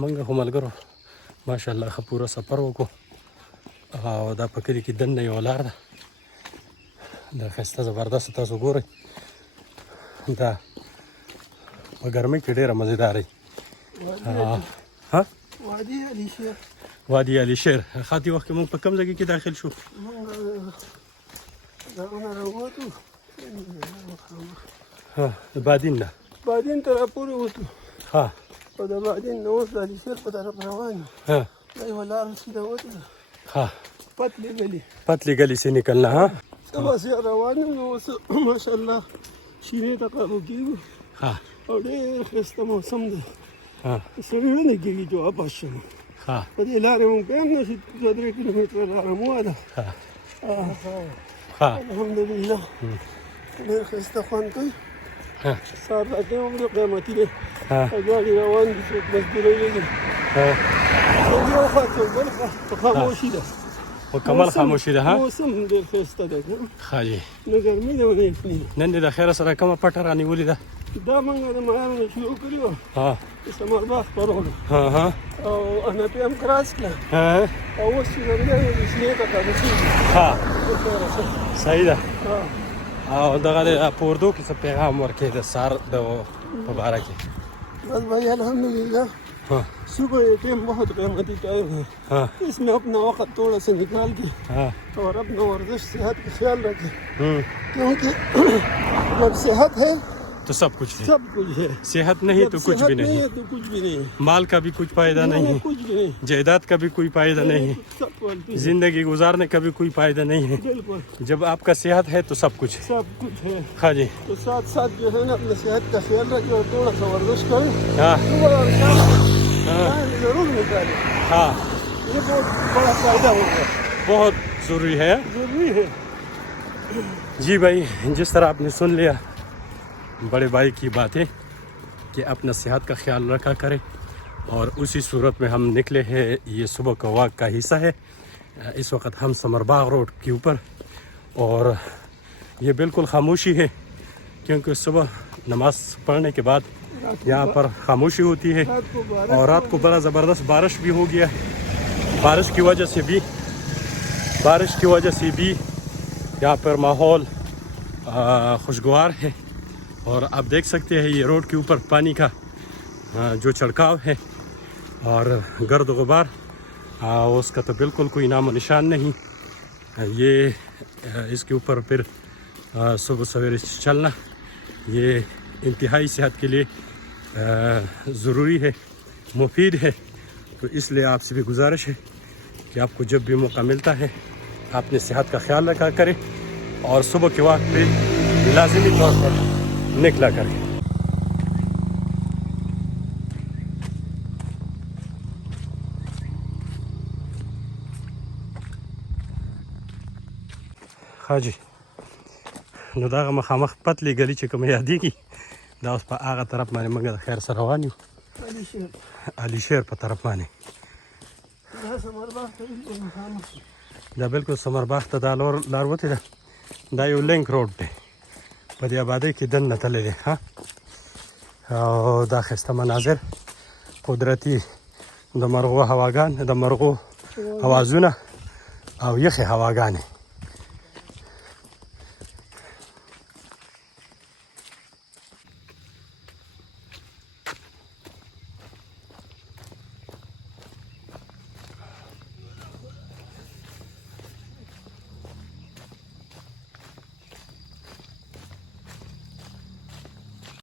موږ خو ملګرو ماشاءالله ښه پوره سفر وکړو او دا په کلي کې دننه یوه لار ده دا ښایسته زبردسته تاسو ګورئ دا په ګرمۍ کې ډېره مزېداره وادي علي شیر خاطي وخت کې موږ په کوم ځای کې داخل شو د بادین نه بادین ته راپورې وتو ها او د بادین نه اوس د علي شیر په طرف روان یو ها دا یوه لاره سیده وتله ها پتلې گلی پتلی گلی سے نکلنا ها بس یا روان یم نو اوس ماشاءالله شینې ته قابو کېږو ها او ډېر ښایسته موسم دی ها سړي نه کېږي چې واپس شم ها په دې لارې مونږ په هم نه شي 2-3 کیلومتره لاره مو ده ها الحمدلله ډېر ښایسته خوند کوي ها سهار راته هم ډېر قیمتي دی ها ګاډي روان دي څوک مزدورۍ لګي ها څوک یو خوا څوک بل خوا په خاموشي ده مکمل خاموشي ده ها موسم ډېر ښایسته ده ښه جي نه ګرمي ده نه یخني ده نن دې د خیره سره کومه پټه رانیولې ده دا موږ د مایانو نه شروع کړي وو ها د ثمرباغ په روډ ها ها او انپي هم کراس کړه ها او اوس چې زموږ د شنې ته قابو کېږي ها صحیح ده ها او دغه د پوردو کې څه پیغام ورکړي د سار د په باره کې بس بھائی الحمدللہ ها صبح یہ ٹائم بہت قیمتی ٹائم ہے ها اس میں اپنا وقت تھوڑا سا نکال کے ها اور اپنا ورزش صحت کا خیال رکھیں ہم، کیونکہ جب صحت ہے تو سب کچھ ہے سب کچھ ہے صحت نہیں تو جب کچھ صحت بھی نہیں نہیں ہے تو کچھ بھی نہیں ہے مال کا بھی کچھ فائدہ نہیں ہے کچھ بھی نہیں جائیداد کا بھی کوئی فائدہ نہیں ہے سب کوالٹی ہے زندگی گزارنے کا بھی کوئی فائدہ نہیں ہے بالکل جب آپ کا صحت ہے تو سب کچھ ہے سب کچھ ہے ہاں جی تو ساتھ ساتھ جو ہے نا اپنے صحت کا خیال رکھیں اور تھوڑا سا ورزش کریں ہاں صبح اور شام ہاں ٹائم ضرور نکالیں ہاں یہ بہت بڑا فائدہ ہوگا بہت ضروری ہے ضروری ہے جی بھائی جس طرح آپ نے سن لیا بڑے بھائی کی باتیں کہ اپنا صحت کا خیال رکھا کرے اور اسی صورت میں ہم نکلے ہیں یہ صبح کا واک کا حصہ ہے اس وقت ہم ثمرباغ روڈ کے اوپر اور یہ بالکل خاموشی ہے کیونکہ صبح نماز پڑھنے کے بعد یہاں پر خاموشی ہوتی ہے رات کو اور رات کو بڑا زبردست بارش بھی ہو گیا بارش کی وجہ سے بھی یہاں پر ماحول خوشگوار ہے اور آپ دیکھ سکتے ہیں یہ روڈ کے اوپر پانی کا جو چھڑکاؤ ہے اور گرد و غبار اس کا تو بالکل کوئی نام و نشان نہیں یہ اس کے اوپر پھر صبح سویرے چلنا یہ انتہائی صحت کے لیے ضروری ہے مفید ہے تو اس لیے آپ سے بھی گزارش ہے کہ آپ کو جب بھی موقع ملتا ہے اپنے صحت کا خیال رکھا کریں اور صبح کے وقت پہ لازمی طور پر نکلا کریں ښه جي نو دغه مخامخ پتلې ګلي چې کومه یادېږي دا اوس په هغه طرف باندې موږ د خیر سره روان یو علي شیر علي شیر په طرف باندې دا ثمرباغ ته بالکل مخامخ دا بالکل ثمرباغ ته دا لار وتې ده دا یو لینک روډ دی په دې آبادۍ کې دننه تللی دی ها او دا ښایسته مناظر قدرتي د مرغو هواګان د مرغو اوازونه او یخې هواګانې